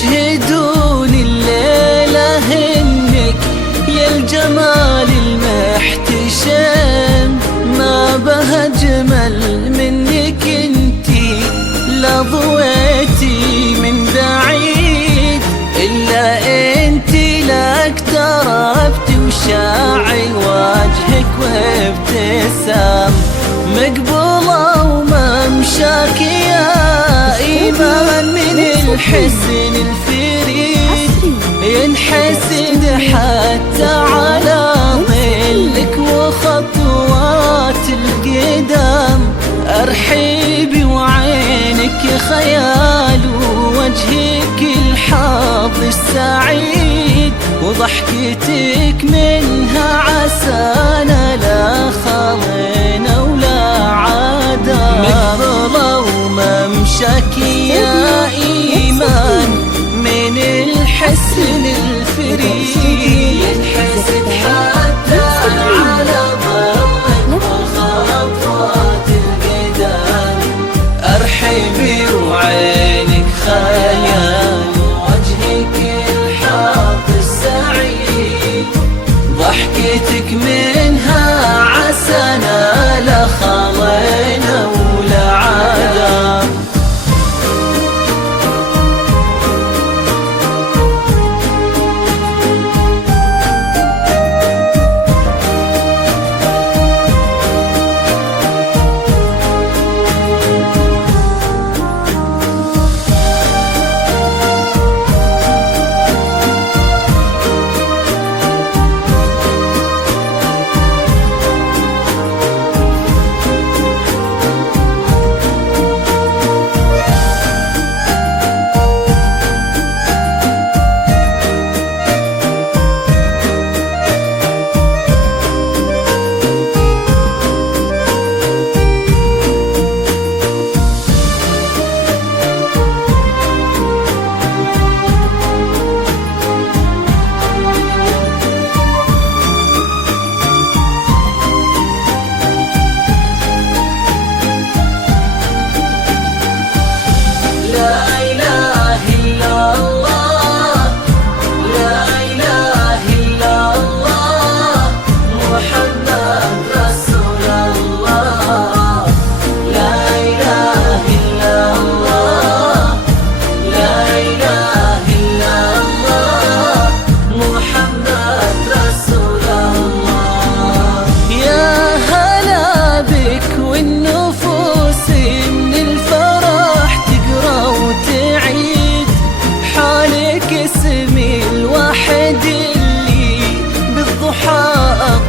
يشهدون الليلة إنك يا الجمال المحتشم، ما بها جمل منك انتي لا ضويتي من بعيد، إلا انتي لا اقتربتي وشاعي وجهك وابتسام، مقبولة وممشاك يا إيمان من الحسن الفريد، ينحسد حتى على ظلك وخطوات القدام، أرحبي وعينك خيال ووجهك الحظ السعيد، وضحكتك منها عسانا لا خلينا ولا عادا، مقبلة وممشاك يا إيمان من الحسن الفريد، ينحسد حتى على ظلك وخطوات القدام، أرحبي وعينك خيال ووجهك الحظ السعيد، ضحكتك منها عسانا لا خلينا ولا عادا.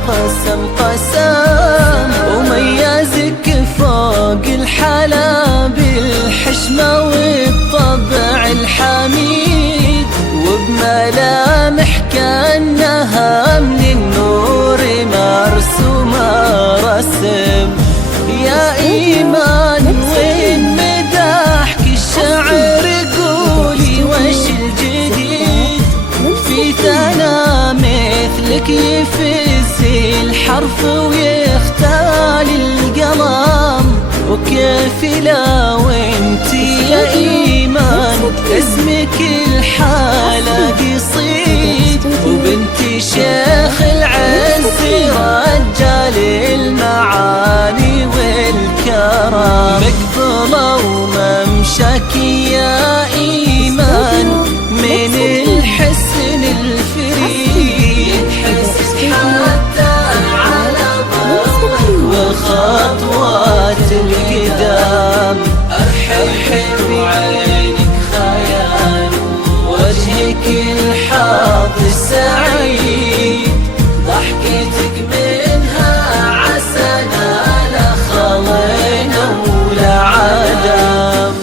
قسم قسم وميزك فوق الحلا بالحشمة والطبع الحميد، وبملامح كأنها من النور مرسومة رسم، يا إيمان وين مداحك الشعر قولي وش الجديد، في ثنا مثلك يفز الحرف ويختال القلم، وكيف لا وانتي يا إيمان اسمك الحالة قصيد، وبنتي شيخ العز رجال المعاني والكرم، مقبلة وممشاك يا إيمان من الحسن الفريد، حتى على ظلك وخطوات القدام، أرحب وعينك خيال وجهك الحظ السعيد، ضحكتك منها عسانا لا خلينا ولا عدم.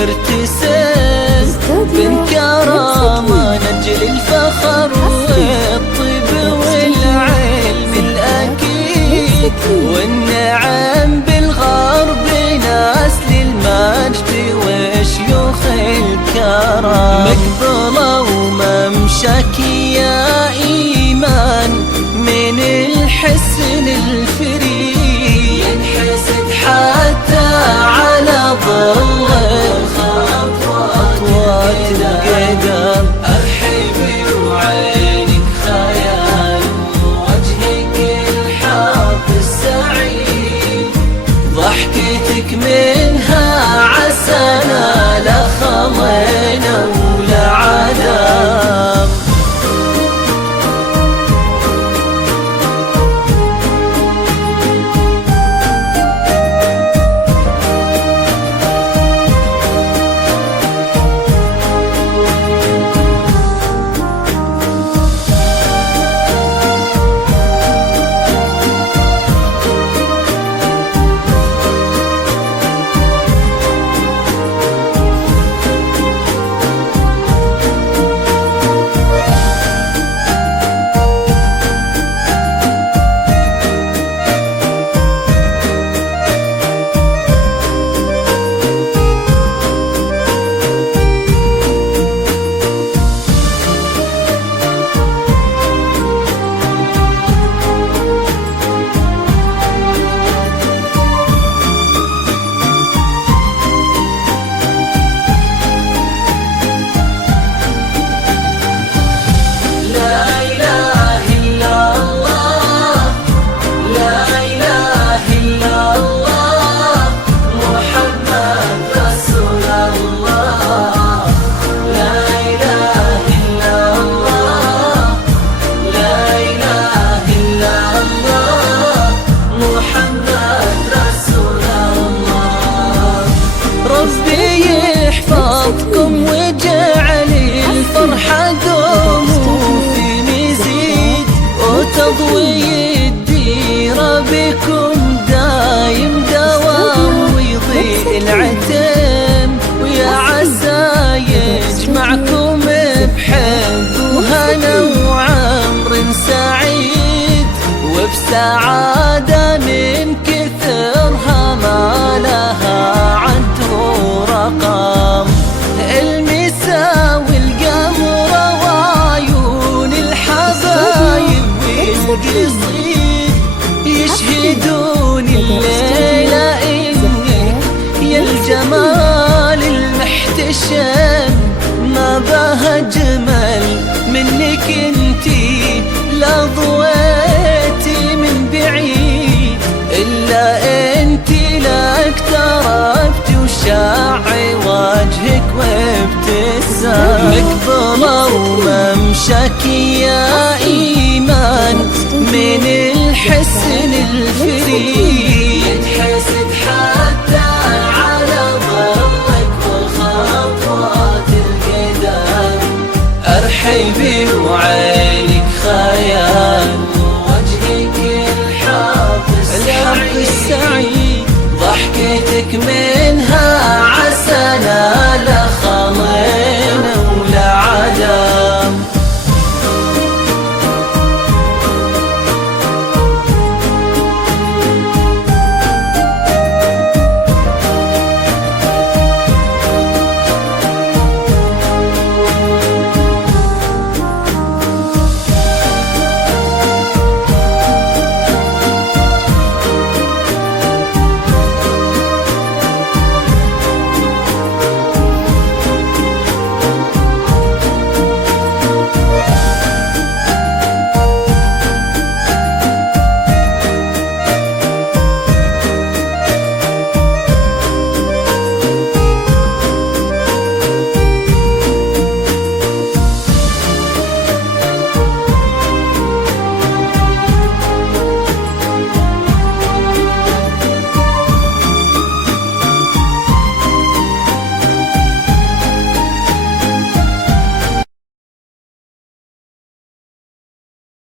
مرتسم بالكرامة نجل الفخر والطيب والعلم الأكيد، والنعم بالغرب ناس للمجد وشيوخ الكرم. مقبلة وممشك يا إيمان من الحسن الفريد، ينحسد حتى على ظل خطوات القدم. أرحبي وعينك خيال وجهك الحظ السعيد، ضحكتك منها عسانا لا خضينا ولا عدم. يحفظكم وجعل الفرحة دوم وفي مزيد، وتضوي الديرة بكم دايم دوام ويضيء العتم، ويا عسى يجمعكم بحب وهنا وعمر سعيد، وبسعادة من كثرها ما لها عد ورقم. المسا والقمر وعيون الحبايب والقصيد يشهدون الليلة إنك يا الجمال المحتشم، ما بها جمل منك انتي لا ضويتي من بعيد، إلا انتي لا اقتربتي وشاع وجهك وابتسام. مقبلة وممشك يا إيمان من الحسن الفريد،